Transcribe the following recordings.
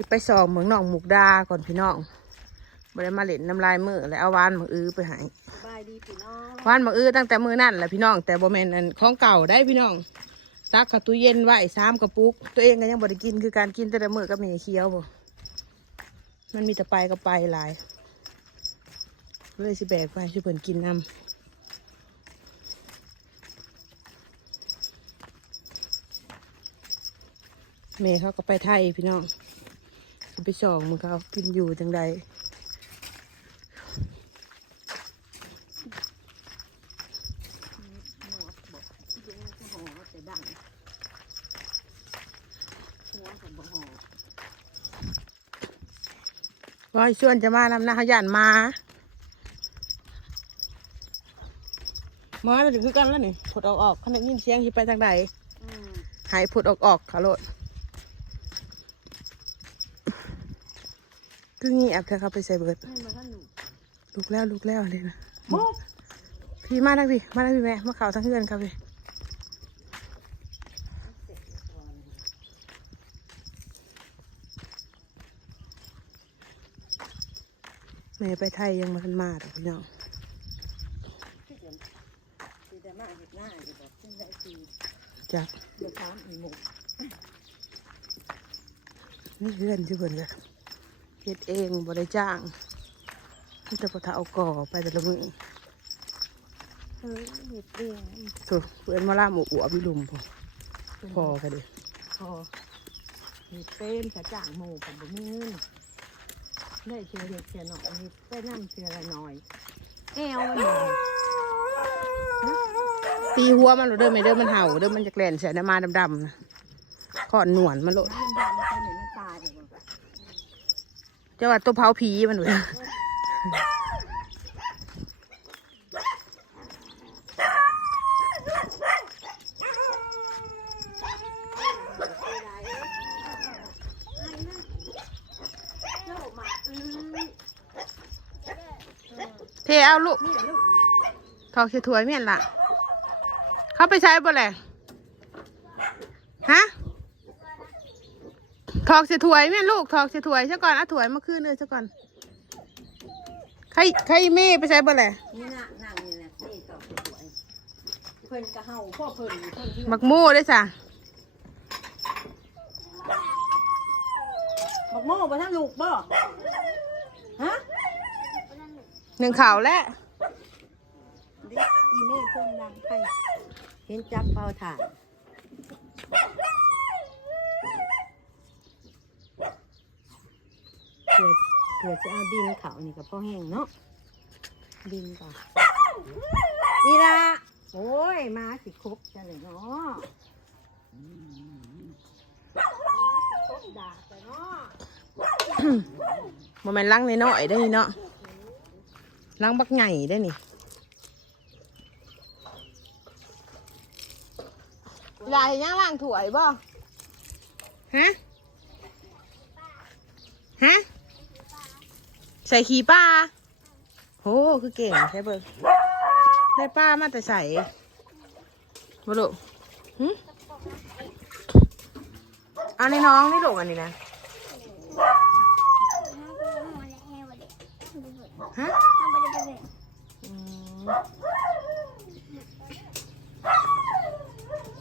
สิไปสอบเหมืองหนองหมุกดาก่อนพี่น้องบ่ได้มาเล่นน้ำลายมือแล้วเอาวานหมักอื้อไปให้สบายดีพี่น้องวานหมักอื้อตั้งแต่มือนั่นแหละพี่น้อง แต่บ่แม่นอันของเก่าได้พี่น้องตักกับตู้เย็นไว้สามกระปุก ตัวเองก็ยังบ่ได้กินคือการกินแต่ละมือก็มีเคี้ยวบ่มันมีแต่ไปก็ไปหลายเลยสิแบกไปสิเพิ่นกินนำแม่เขาก็ไปไทยพี่น้องสิ ไปสองมึงเขากินอยู่จังใดหัวบอกเดี๋ยวมันจะห่อแต่ดังหัวกับบ่ห่อว่าชวนจะมานำหน้าเขาย่านมา มาแล้วถึงคือกันแล้วนี่ผดออกออกขณะยินเสียงที่ไปทางใดอืมหายผดออกออกขาโลด คืองี้แอบเธอเข้าไปใส่เบิดให้มาท่านหนูลุกแล้วลุกแล้วเลยนะโมกพี่มาทางพี่มาทางพี่แม่มาเข่าทางเพื่อนครับพี่แม่ไปไทยยังมาทันมาดอกพี่น้องที่เดี๋ยวที่จะมาเห็ดหน้าอยู่บอกซึ่งได้คือจ้ะเดี๋ยวถามอีหมกนี่เพื่อนที่เพื่อนเลย เฮ็ดเองบ่ได้จ้างที่จะพอเท้าเอาก่อไปแต่ละมือเฮ้ยเห็ดเองถูกเพื่อนมาล่าหมูอัวพี่ลุมพอพอกันดิพอเห็ดเป็นกระจ่างหมูกับบ่มีเงินได้เชียเห็ดเชียหน่อยเห็ดไปนั่นเชียละหน่อยแอวมันหน่อยตีหัวมันโหลดเด้อไม่เด้อมันเห่าเด้อมันจะแกลนเสียน้ำมาดำๆนะขอนหนวลมันโหลด จะว่าตัวเผาผีมันเลยเทเอาลูกนี่ลูกทอกเสียถวยเมียนละเขาไปใช้บ่แหละฮะ ทอกเสียถวยเมียนลูกทอกเสียถวยซะก่อนเอาถวยมาคืนเลยซะก่อนใครใครเม่ไปใช้บ่แหละนี่น่ะนั่งนี่แหละนี่ต่อสวยเพิ่นกะเฮาพ่อเพิ่นเพิ่นที่มักมู่ได้จ้ะบักโม่บ่ทันลูกบ่ฮะหนึ่งข่าวแล้วดิอีเม่เพิ่นดังไปเห็นจับเป่าถ่าน ผื่อเผื่อจะเอาดินเขานี่ก็พอแห้งเนาะดินก่อนนี่ละโอ้ยมาสิครบจะเลยเนาะมาสิครบด่าแต่เนาะบ่แมันลังน้อยๆได้นี่เนาะลังบักใหญ่ได้นี่ยายย่างล่างถวยบ่ฮะฮะ ใส่ขี้ป้าโหคือเก่งใช่เบิร์ได้ป้ามาแต่ใส่บ่ลูกหึเอาในน้องนี่ลูกอันนี้นะฮะอืม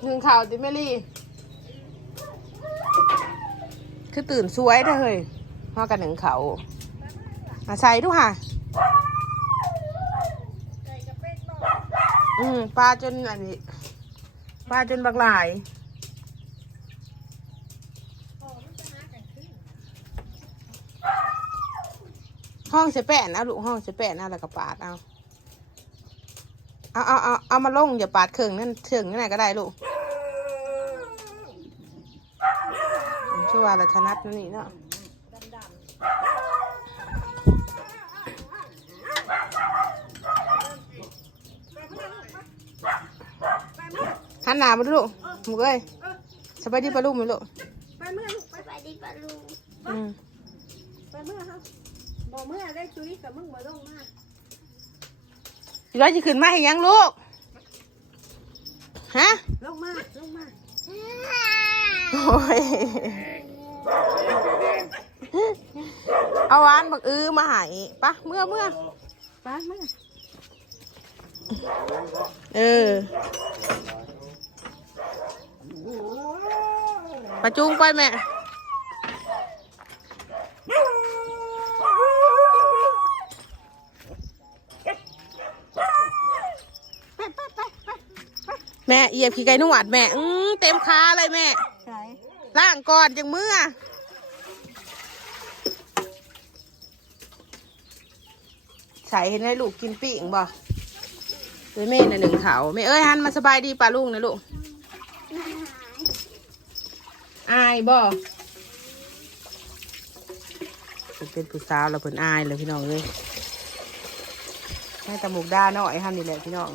หนึ่งข่าวดิเมลี่ คือตื่นสวยเด้อเฮ้ยพอกันหนึ่งเขาว มาใส่ดูค่ะ อืมปลาจนอันนี้ปลาจนบักหลายห้องเสแปนเอาลูกห้องเสแปนเอาแล้วก็ปาดเอาเอาเอาเอาเอามาลงอย่าปาดเครื่องนั่นเครื่องนั่นไหนก็ได้ลูกช่วยว่าเราถนัดนั่นนี่เนาะ หันหน้ามาดูลูกหมูเอ้ยสบายดีปะลูกไหมลูกไปเมื่อลูกไปไปดิปะลุงอืมไปเมื่อครับบอกเมื่อได้ชุยกับมึงบ่ต้องมาสิร้อยจะขึ้นมาให้ยังลูก ฮะ ลงมาลงมาโอ้ย เอาหวานบักอื้อมาใหายปะเมื่อเมื่อไปมาเออ ปะจุงไปแม่แม่เหยียบขี้ไก่นวดแม่อือเต็มขาเลยแม่ใช่ล่างก่อนจังเมื่อใส่เห็นให้ลูกกินปิ่งบ่ด้ยแม่น่ะหนึ่งเขาแม่เอ้ยหันมาสบายดีป่าลุงนะลูก อายบ่เพิ่นเป็นผู้สาวแล้วเพิ่นอายเลยพี่น้องเลยแม่ตะหมุกด้าน้อยห้ามนี่แหละพี่น้อง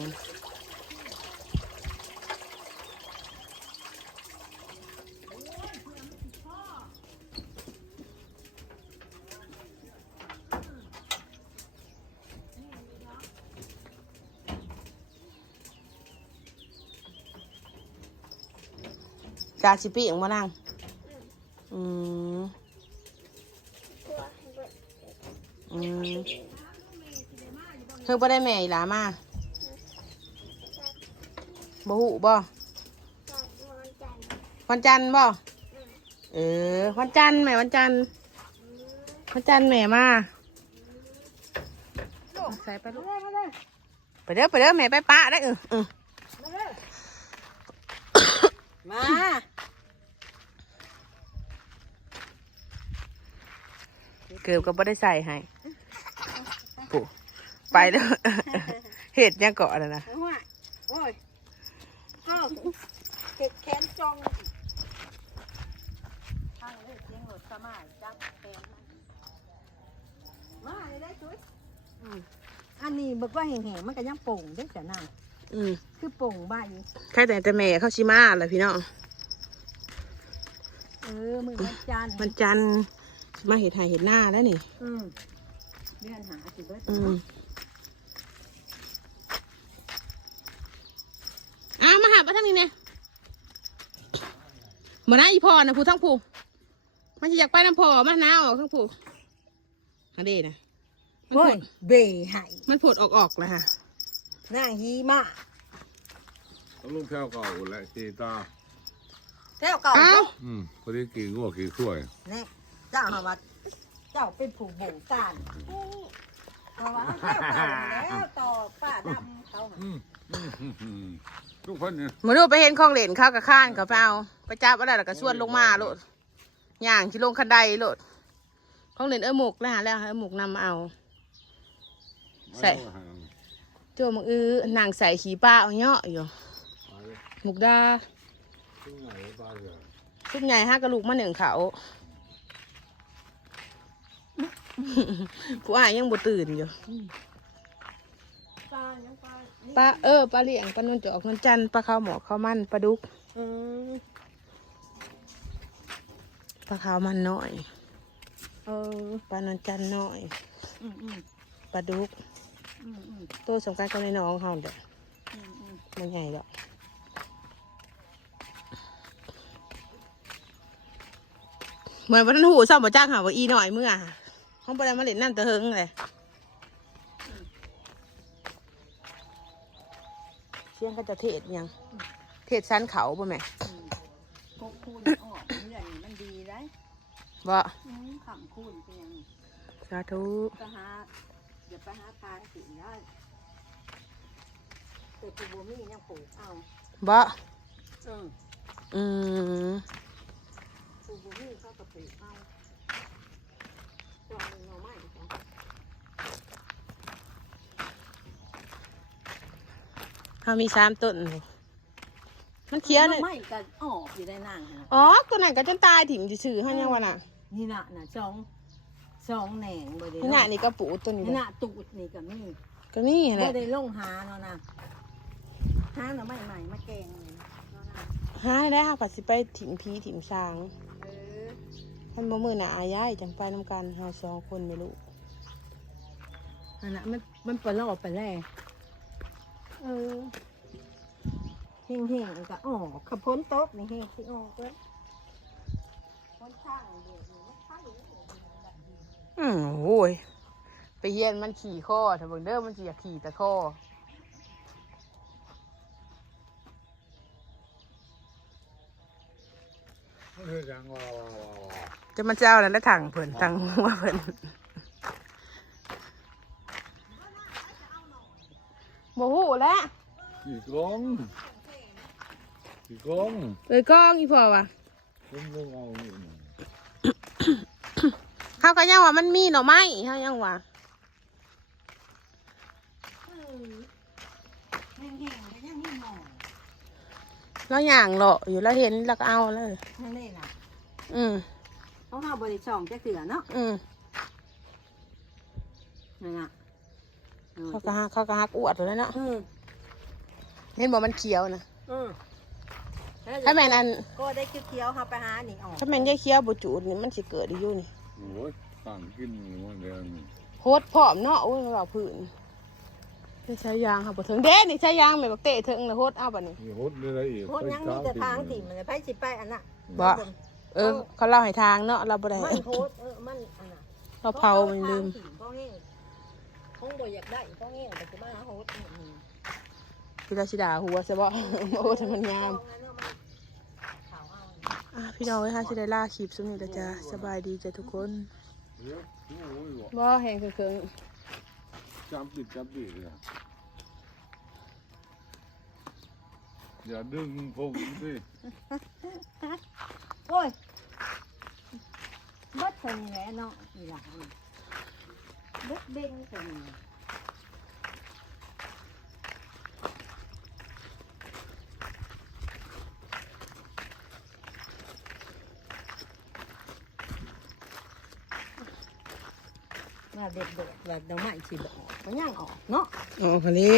กาชิปิของมานั่ง อืมอืมเธอบ่ได้แม่อีหลามาบ่หูบ่วันจันทร์บ่เออ วันจันทร์แม่วันจันทร์วันจันทร์แม่มาใส่ไปลูกไปเด้อไปเด้อแม่ไปปะได้อเออเออมา เกือบก็ไม่ได้ใส่ให้ปุ๊ไปแล้ว เห็ดยังเกาะแล้วนะเอาว่าโอ้ยเข้าเก็บแขนจองทางเลยเสียงรถสมายจับแขนมาเลยได้ช่วยอืมอันนี้บอกว่าแห้งๆมันก็ยังโป่งได้แต่น่าอืมคือโป่งใบแค่แต่แต่แม่เข้าชิมาแหละพี่น้องเออมือวันจันทร์มันจันทร์สิ มาเห็ดไห่เห็ดหน้าแล้วนี่ อืมเดือนหาสิเบิดอืมอ้าวมาหาปะทั้งนี้เนี่ยมาหน้าอีพอนะผู้ทั้งผู้มันจะอยากไปน้ำพอมาหน้าออกทั้งผู้ฮันเดนะมันโอ้ผยดเบไห้มันผดออกออกแล้วค่ะนางฮีมาเอาลูกแก้วเก่าและตีตาแก้วเก่าอ้าวอืมพอดีกินงัวกินข้วยเนี่ย เจ้าหาวัดเจ้าเป็นผู้บงการเพราะว่าแก้วเก่าแล้วต่อป้าดำเขาหั่นอืมอืมอืมอืมทุกคนเนี่ยมาดูไปเห็นของเล่นเข้ากับข้านเขาไปเอาไปจับอะไรแล้วก็ชวนลงมาโลดย่างที่ลงคันไดโลดของเล่นเอ้ยหมกแล้วหาแล้วเอ้ยหมกนำมาเอา ใส่โจมังอือนางใส่ขี่ป้าเอาเนาะอยู่หมกดาชุดใหญ่ห้ากระลูกมาหนึ่งเขา ผู้อายยังบ่ตื่นอยู่ปลายังปลานี่ปลาเออปลาเลี้ยงปลานุ่นจอกนวลจันทร์ปลาข้าวหมอข้าวมันปลาดุกอืมปลาข้าวมันน้อยเออปลานวลจันทร์น้อยอืมอืมปลาดุกอืมอืมโตสงกรารกับในน้องเขาเด้ออืมอืมมันใหญ่ดอกเหมือนวันนั้นหูซ้ำบ่จ้างหาว่าอีหน่อยเมื่อ ห้องบ่ได้มาเล่นนั่นแตะเฮิงเลยเสียงก็จะเทศยังเทศสันเขาป่ะแม่พกคูณออกเรื่อยนี่มันดีได้บ่อืมขำคูณเป็นยังสาธุก็หาเดี๋ยวไปหาทางสิได้แต่ปูบมี่ยังปลูกเอาบ่อืมอืมปูบมี่เขาก็ปลูกเอา จองหน่อไม้จ้ะเขามีสามต้นนี่มันเขียวหน่เนี่อยไม้ก็ออกอยู่ในนางหั่นน่ะอ๋อตัวไหนก็จนตายถิ่มซื่อๆให้ยังวะน่ะนี่น่ะน่ะสองสองแหน่งบ่ได้นี่น่ะนี่ก็ปูตัวนี้นี่บ่น่ะตูดนี่ก็มีก็นี่แหบ่ละได้ลงหาเนาะนะหาหน่อไม้ใหม่มาแกงนี่เนาะนะ หาได้ค่ะปัดสิไปถิ่มพีถิ่มสางเออ ท่านบ่มือหน่ะอายายจังไปน้ำกันเฮาสองคนไม่รู้อันน่ะมันมันปลอกไปแล้วเออเฮงๆก็ออกขับพ้นโต๊ะนี่เฮงที่ออกเลยพ้นข้างเดียวนี่มันข้างอยู่นี่แบบนี้อืมโอ้ยไปเย็นมันขี่ข้อถ้าเบิ่งเด้อมันจะอยากขี่แต่ข้อมันคือจังว้า วว้าวว้าวว้าวจะมาเจ้าแล้วได้ถังเพิ่นถังหัวเพิ่นโมโหแล้วกี่กองกี่กองเลยกล้องอีพอวะผมลงเอาอยู่นี่เขาก็ยังว่ามันมีหน่อไม้เขายังว่าแห้งๆก็ยังมีหน่อเราย่างเลาะอยู่แล้วเห็นแล้วก็เอาเลยนั่นนี่ล่ะอืม เขาเฮาบริช่องจะเกลือเนาะอืมนั่นน่ะออเขาก็ฮักเขาก็ฮักอวดเลยเนาะอืมเห็นบอกมันเขียวนะอืมถ้าแม่นอันก็ได้เคี้ยวๆเฮาไปหานี่ออกถ้าแม่นยายเขียวบุจูดนี่มันสิเกิดอยู่นี่โอ้ยสั่งกินอยู่วันเดียวนี่โคตรพร้อมเนาะโอ้ยเราพื้นนี่ใช้ยางค่ะบ่ถึงเด้นี่ใช้ยางแม่บักเตะถึงนะโคตรเอาบัดนี้มีฮดได้ไรอีกโคตรยังมีแต่ทางถิ่มมันไปสิไปอันน่ะบ่ เออ เขาเล่าให้ทางเนาะเราบ่ได้มันโคตรเออมันอันน่ะเราเผามันลืมเขาแห้งคงบ่อยากได้เขาแห้งแต่จะมาหาโฮสอืมพี่ราชิดาหัวซะบ่โอ้แต่มันงามเอางั้นเอามาขาวเอาอะพี่น้องเอ้ยฮะสิได้ล่าคลิปซุนี้แล้วจ้ะสบายดีจ้ะทุกคนเดี๋ยวโอ้ยว่ะบ่แห้งเคิงจับดิจับดิเลยอย่าดึงผมสิโอ้ยเบิดเท่า นี้แหละเนาะนี่ล่ะเบิดเด้งเท่านี้ว่าเด็ดๆว่าดอกไม้สิบ่ออกมันยังออกเนาะๆอ๋อคันนี้